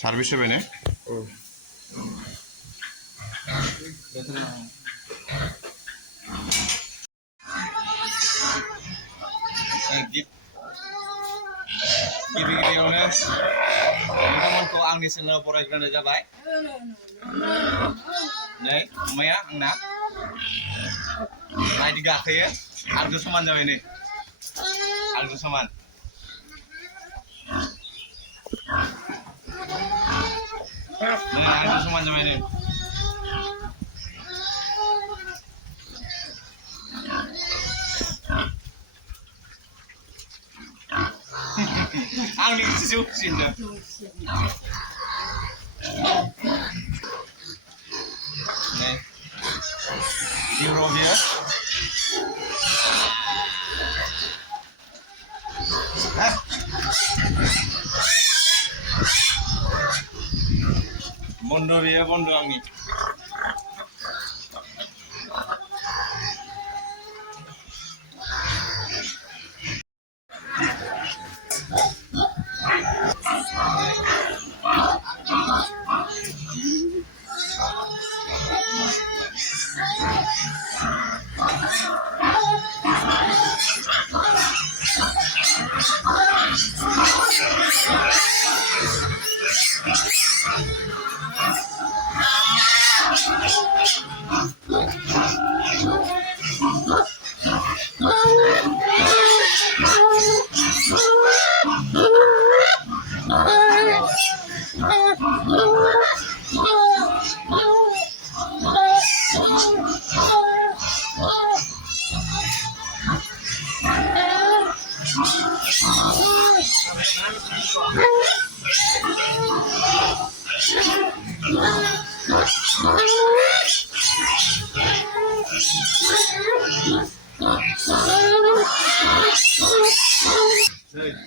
service হবে না गिबियावनो नोंथांमोनखौ आंनि चेनेलाव बरायग्रोनाय जाबाय नै अमाया आंना मायदि गाखोयो आंजों समान जाबाय नै आंजों समान नै आंजों समान जाबाय नै आंनि गोसोसो उसिनदों नै इउर' बियो बन्धु बियो बन्धु आंनि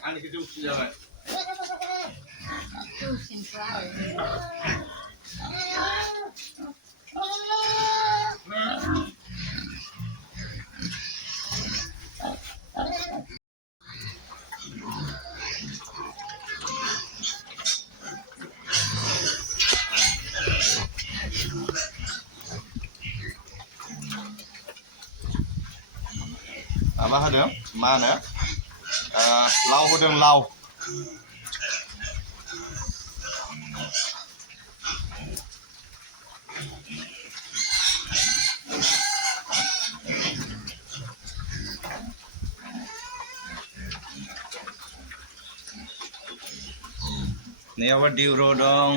आंनि गोसो उसिन जाबाय माबा होदों मा होनो लाव होदों लाव नैयावबो दिउर' दं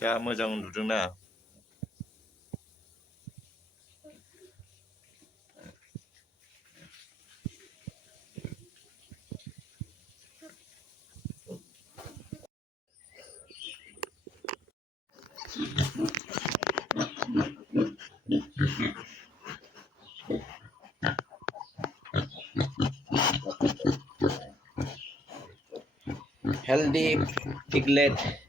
दा मोजां उन्दुदोंना healthy piglet